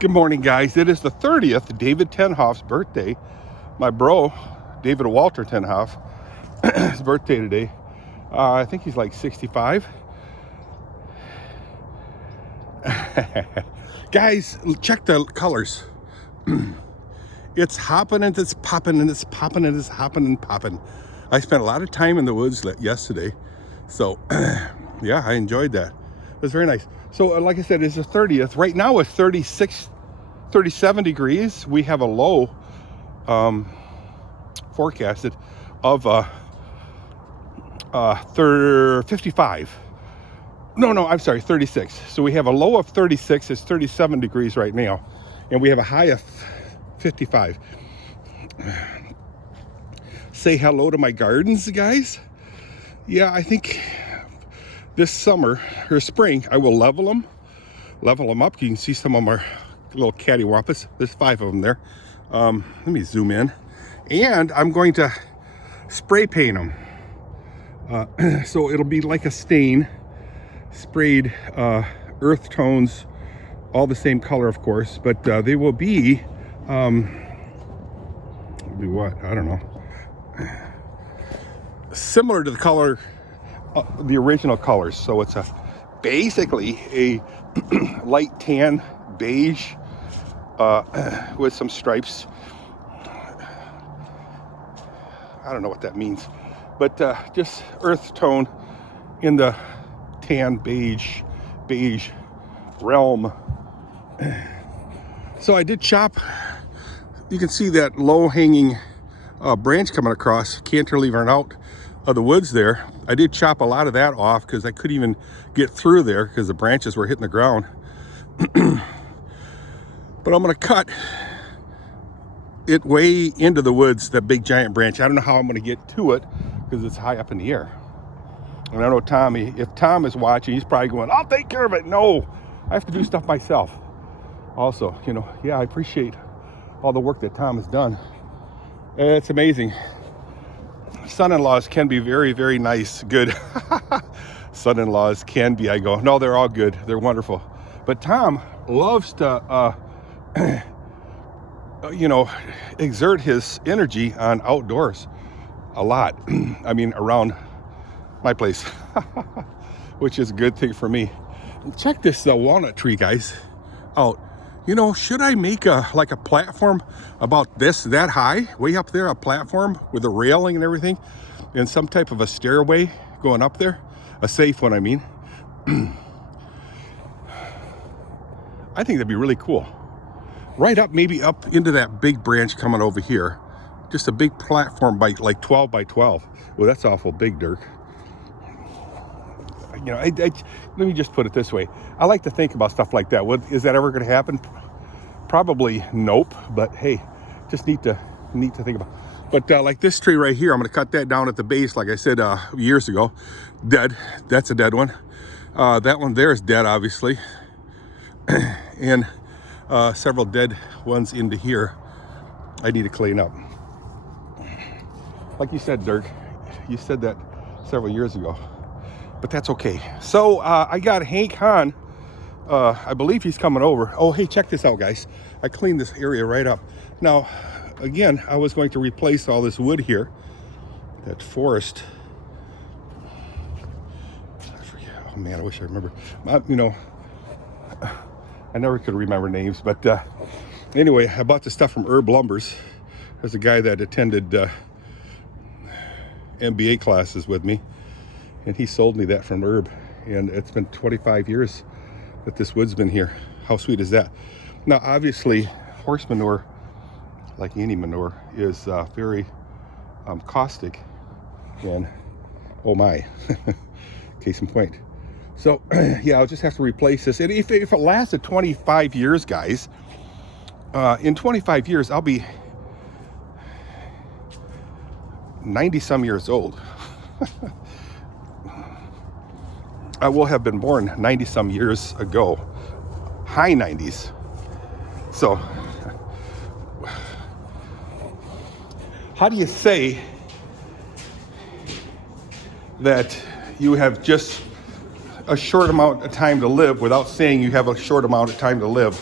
Good morning, guys. It is the 30th, David Ten Haaf's birthday. My bro, David Walter Ten Haaf, his birthday today. I think he's like 65. Guys, check the colors. It's hopping and it's popping and it's popping and it's hopping and popping. I spent a lot of time in the woods yesterday. So, yeah, I enjoyed that. It was very nice. So, like I said, it's the 30th. Right now it's 37 degrees. We have a low forecasted of 55. No, I'm sorry, 36. So we have a low of 36. It's 37 degrees right now. And we have a high of 55. Say hello to my gardens, guys. Yeah, I think this summer or spring, I will level them up. You can see some of them are little cattywampus. There's 5 of them there. Let me zoom in. And I'm going to spray paint them. So it'll be like a stain, sprayed earth tones, all the same color, of course, but they will be what? I don't know. Similar to the color, the original colors. So it's basically a light tan beige with some stripes. I don't know what that means, but just earth tone in the tan beige realm. So I did chop. You can see that low hanging branch coming across, cantilevering out of the woods there. I did chop a lot of that off because I couldn't even get through there because the branches were hitting the ground. But I'm going to cut it way into the woods, that big giant branch. I don't know how I'm going to get to it because it's high up in the air. And I know Tommy, if Tom is watching, he's probably going, I'll take care of it. No, I have to do stuff myself. Also, you know, yeah, I appreciate all the work that Tom has done. It's amazing. Son-in-laws can be very, very nice, good. Son-in-laws can be, I go, no, they're all good. They're wonderful. But Tom loves to, you know, exert his energy on outdoors a lot. I mean, around my place, which is a good thing for me. Check this walnut tree, guys, out. You know, should I make like a platform about that high, way up there, a platform with a railing and everything, and some type of a stairway going up there, a safe one, I mean. I think that'd be really cool. Right up, maybe up into that big branch coming over here. Just a big platform by like 12 by 12. Well, that's awful big, Dirk. You know, let me just put it this way. I like to think about stuff like that. Is that ever going to happen? Probably nope. But hey, just neat to think about. But like this tree right here, I'm going to cut that down at the base. Like I said years ago, dead. That's a dead one. That one there is dead, obviously, and several dead ones into here. I need to clean up. Like you said, Dirk. You said that several years ago. But that's okay. So I got Hank Hahn. I believe he's coming over. Oh, hey, check this out, guys. I cleaned this area right up. Now, again, I was going to replace all this wood here. That forest. I forget. Oh, man, I wish I remember. You know, I never could remember names. But anyway, I bought the stuff from Herb Lumbers. There's a guy that attended MBA classes with me. And he sold me that from Herb, and it's been 25 years that this wood's been here. How sweet is that? Now, obviously, horse manure, like any manure, is very caustic, and oh my, case in point. So, yeah, I'll just have to replace this. And if it lasted 25 years, guys, in 25 years, I'll be 90-some years old. I will have been born 90-some years ago, high 90s. So, how do you say that you have just a short amount of time to live without saying you have a short amount of time to live.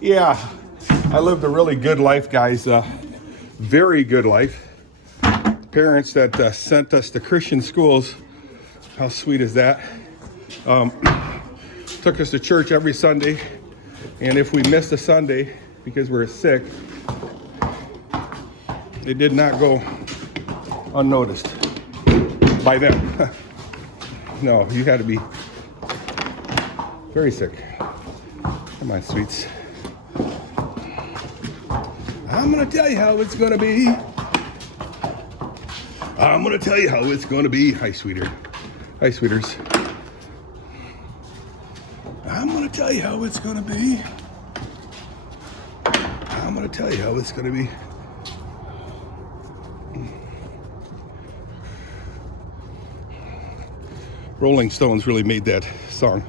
Yeah, I lived a really good life, guys. Very good life. Parents that sent us to Christian schools, how sweet is that? Took us to church every Sunday, and if we missed a Sunday because we were sick, it did not go unnoticed by them. No, you had to be very sick. Come on, sweets. I'm gonna tell you how it's gonna be. I'm gonna tell you how it's gonna be. Hi, sweeter. Hi, sweeters. I'm gonna tell you how it's gonna be. I'm gonna tell you how it's gonna be. Rolling Stones really made that song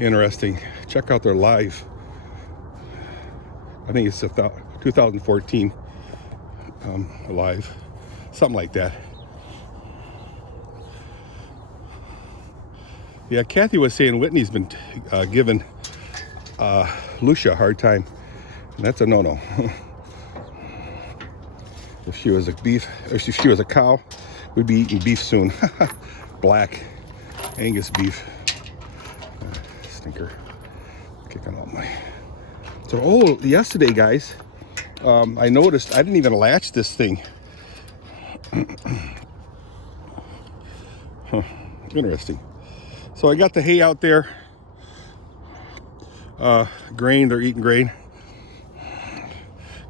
interesting. Check out their live. I think it's 2014 live, something like that. Yeah, Kathy was saying Whitney's been giving Lucia a hard time, and that's a no-no. If she was a beef, or if she was a cow, we'd be eating beef soon. Black Angus beef. Stinker. Kicking all my. So, yesterday, guys, I noticed I didn't even latch this thing. Huh, interesting. So I got the hay out there. Grain, they're eating grain.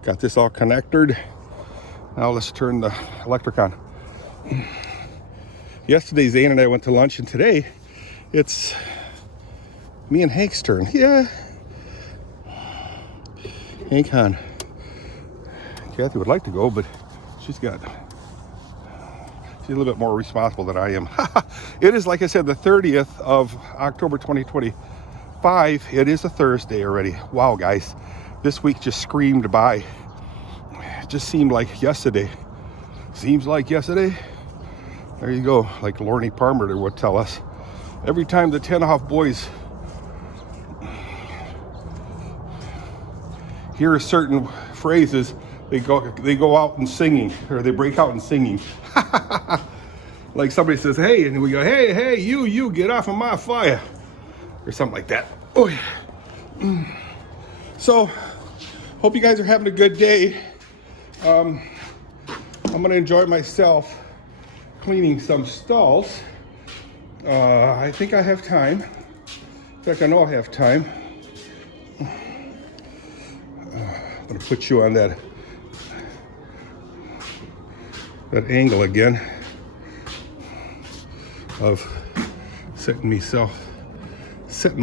Got this all connected. Now let's turn the electric on. Yesterday, Zane and I went to lunch, and today it's me and Hank's turn. Yeah. Hank Han. Kathy would like to go, but she's a little bit more responsible than I am. It is, like I said, the 30th of October 2025. It is a Thursday already. Wow, guys. This week just screamed by. It just seemed like yesterday. Seems like yesterday. There you go. Like Lorne Palmer would tell us. Every time the 10 Haaf boys hear certain phrases, they go out and singing, or they break out in singing. Like somebody says, hey, and we go, hey, you get off of my fire, or something like that. Oh yeah. So, hope you guys are having a good day. I'm gonna enjoy myself cleaning some stalls. I think I have time. In fact, I know I have time. I'm gonna put you on that angle again of setting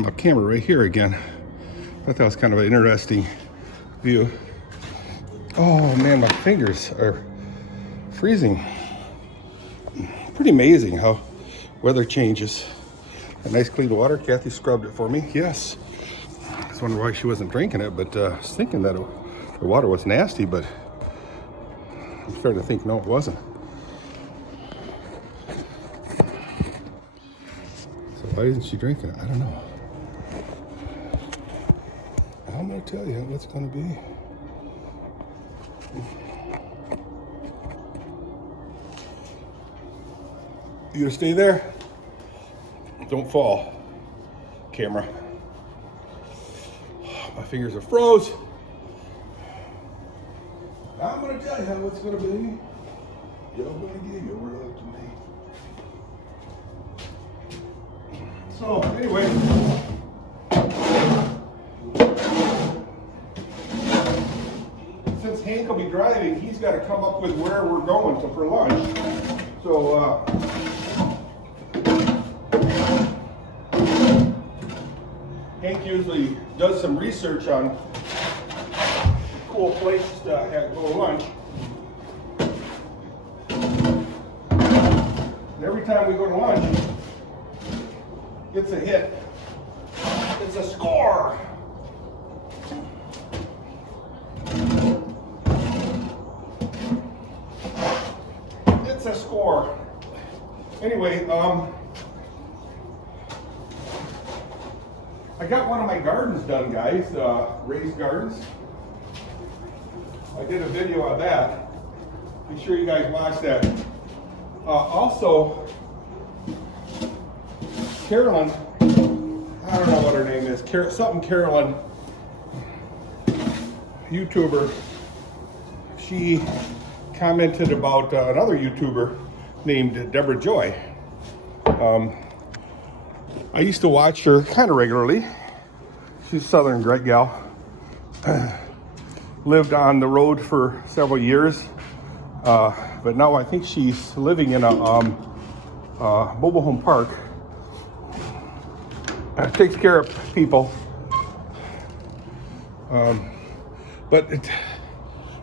my camera right here again. Thought that was kind of an interesting view. Oh man, my fingers are freezing. Pretty amazing how weather changes. A nice clean water. Kathy scrubbed it for me. Yes. I was wondering why she wasn't drinking it, but I was thinking that the water was nasty, but I'm starting to think no, it wasn't. So why isn't she drinking it? I don't know. I'm gonna tell you what's gonna be. You gonna stay there? Don't fall, camera. My fingers are froze. I'm gonna tell you how it's gonna be. You're gonna give your love to me. So anyway, since Hank will be driving, he's got to come up with where we're going for lunch. So Hank usually does some research on cool places to go to lunch. And every time we go to lunch, it's a hit. It's a score. It's a score. Anyway, I got one of my gardens done, guys, raised gardens. I did a video of that. Be sure you guys watch that. Also, Carolyn, I don't know what her name is, something Carolyn, YouTuber, she commented about another YouTuber named Deborah Joy. I used to watch her kind of regularly. She's a Southern great gal. Lived on the road for several years, but now I think she's living in a mobile home park. Takes care of people, but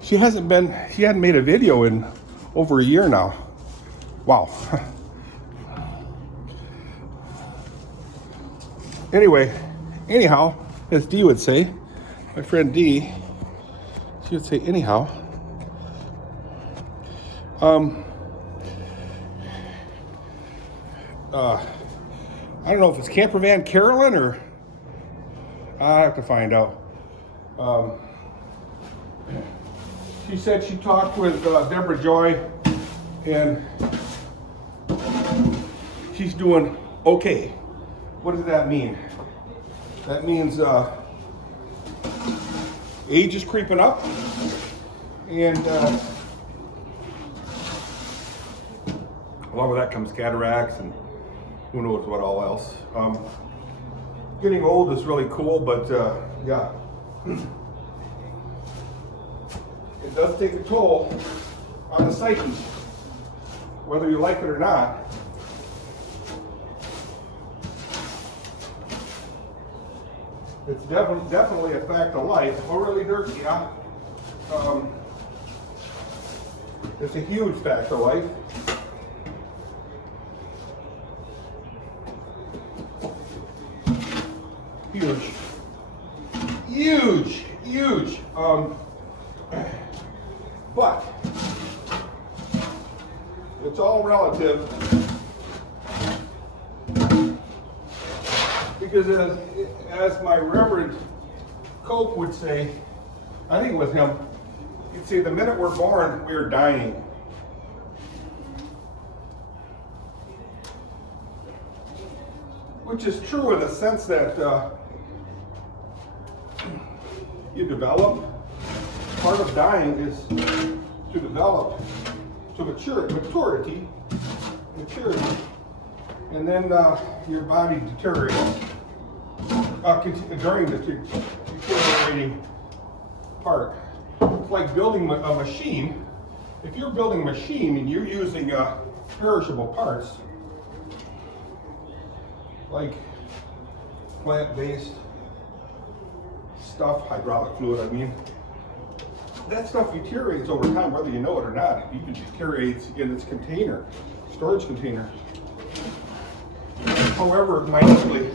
she hadn't made a video in over a year now. Wow. Anyhow, as Dee would say, my friend Dee, she would say anyhow. I don't know if it's Camper Van Carolyn or I have to find out. She said she talked with Deborah Joy and she's doing okay. What does that mean? That means age is creeping up and along with that comes cataracts and who knows what all else. Getting old is really cool, but yeah. It does take a toll on the psyche, whether you like it or not. It's definitely a fact of life. Oh, really, Dirk? Yeah. It's a huge fact of life. Huge. Huge. Huge. But it's all relative. Because as my Reverend Cope would say, I think it was him, he'd say the minute we're born, we're dying. Which is true in the sense that you develop. Part of dying is to develop to maturity, and then your body deteriorates during the deteriorating part. It's like building a machine. If you're building a machine and you're using perishable parts, like plant-based stuff, hydraulic fluid, I mean, that stuff deteriorates over time, whether you know it or not. It even deteriorates in its container, storage container. However, minutely,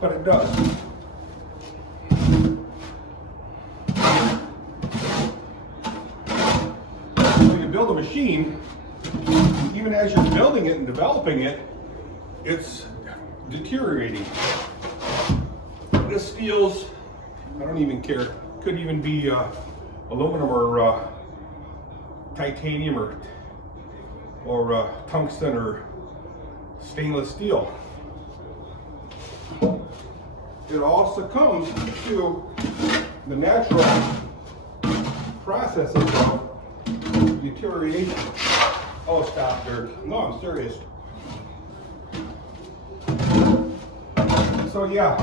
but it does. When you build a machine, even as you're building it and developing it, it's deteriorating. This steel's, I don't even care, could even be aluminum or titanium or tungsten or stainless steel. It all succumbs to the natural processes of deterioration. Oh, stop, Dirk. No, I'm serious. So yeah,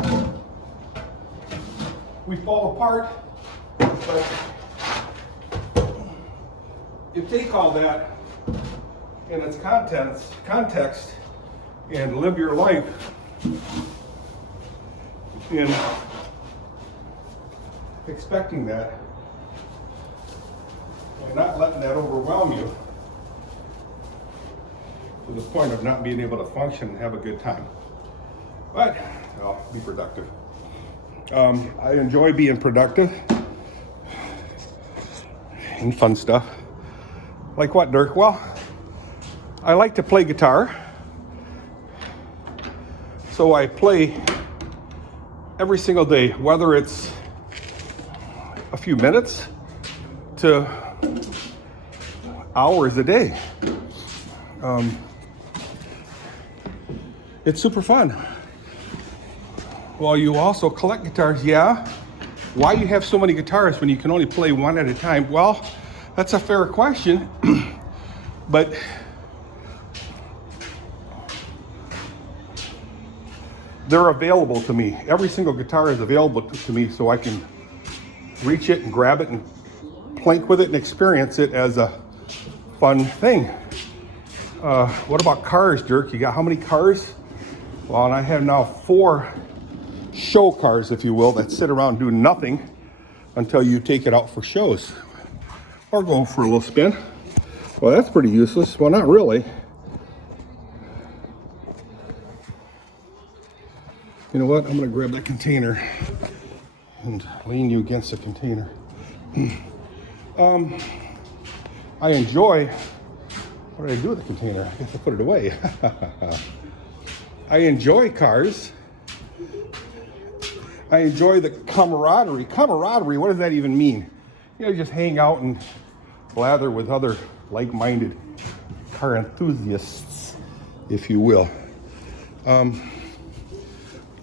we fall apart, but you take all that in its context and live your life in expecting that and not letting that overwhelm you to the point of not being able to function and have a good time. But well, be productive. I enjoy being productive and fun stuff. Like what, Dirk? Well, I like to play guitar. So I play every single day, whether it's a few minutes to hours a day. It's super fun. Well, you also collect guitars, yeah. Why you have so many guitars when you can only play one at a time? Well, that's a fair question, but they're available to me. Every single guitar is available to me, so I can reach it and grab it and plink with it and experience it as a fun thing. What about cars, Dirk? You got how many cars? Well, and I have now 4 show cars, if you will, that sit around doing nothing until you take it out for shows or go for a little spin. Well, that's pretty useless. Well, not really. You know what? I'm gonna grab that container and lean you against the container. I enjoy, what did I do with the container? I guess I put it away. I enjoy cars. I enjoy the camaraderie. Camaraderie, what does that even mean? You know, just hang out and blather with other like-minded car enthusiasts, if you will.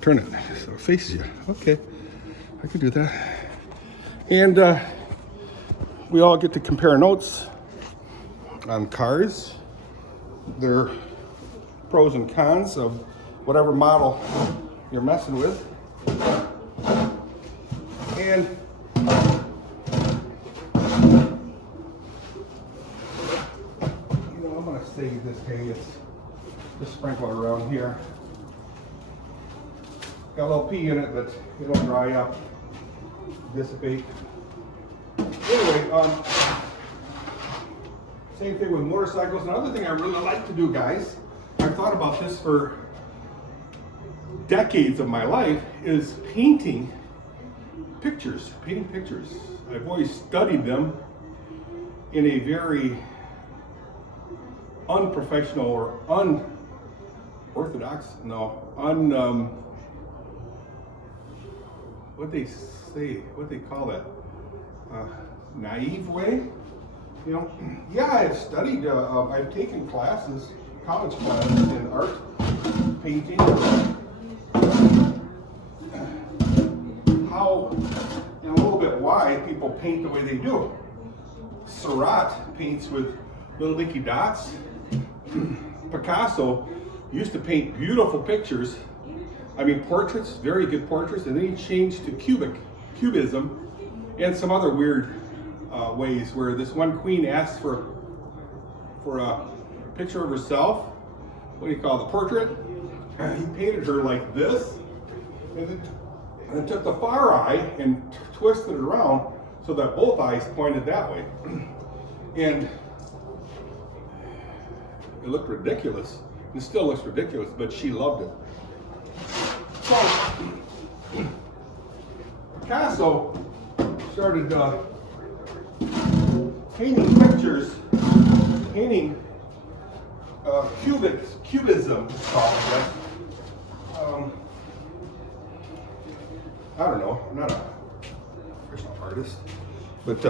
Turn it so it faces you. Okay, I can do that. And we all get to compare notes on cars, their pros and cons of whatever model you're messing with. And you know, I'm gonna save this hay. It's just sprinkled around here. Got a little pee in it, but it'll dry up, dissipate. Anyway, same thing with motorcycles. Another thing I really like to do, guys, I've thought about this for decades of my life, is painting pictures. I've always studied them in a very unprofessional or unorthodox, what they call that, naive way, you know. Yeah, I've studied, I've taken classes, college classes in art, painting, how and a little bit why people paint the way they do. Seurat paints with little dinky dots. Picasso used to paint beautiful pictures. I mean, portraits, very good portraits, and then he changed to cubism, and some other weird ways where this one queen asked for a picture of herself. What do you call it, the portrait? And he painted her like this, and then took the far eye and twisted it around so that both eyes pointed that way. And it looked ridiculous. It still looks ridiculous, but she loved it. So Picasso started painting pictures, painting cubism, it's called, I guess. I don't know, I'm not a professional artist, but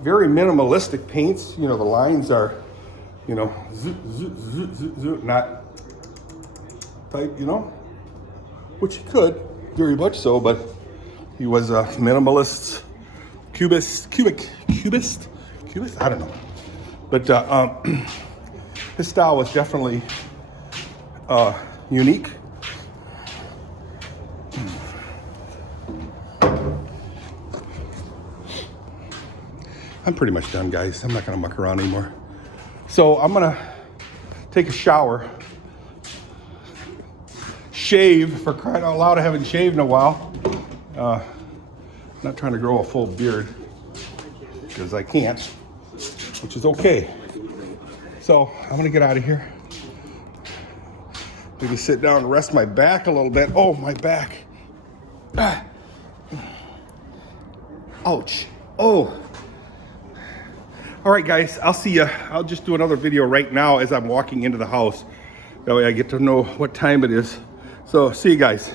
very minimalistic paints. You know, the lines are, you know, not type, you know, which he could, very much so, but he was a minimalist, cubist, I don't know. But his style was definitely unique. I'm pretty much done, guys. I'm not gonna muck around anymore. So I'm gonna take a shower, shave, for crying out loud. I haven't shaved in a while. Not trying to grow a full beard because I can't, which is okay. So I'm gonna get out of here. Maybe sit down and rest my back a little bit. Oh, my back. Ah. Ouch. Oh. All right, guys, I'll see you. I'll just do another video right now as I'm walking into the house. That way I get to know what time it is. So see you guys.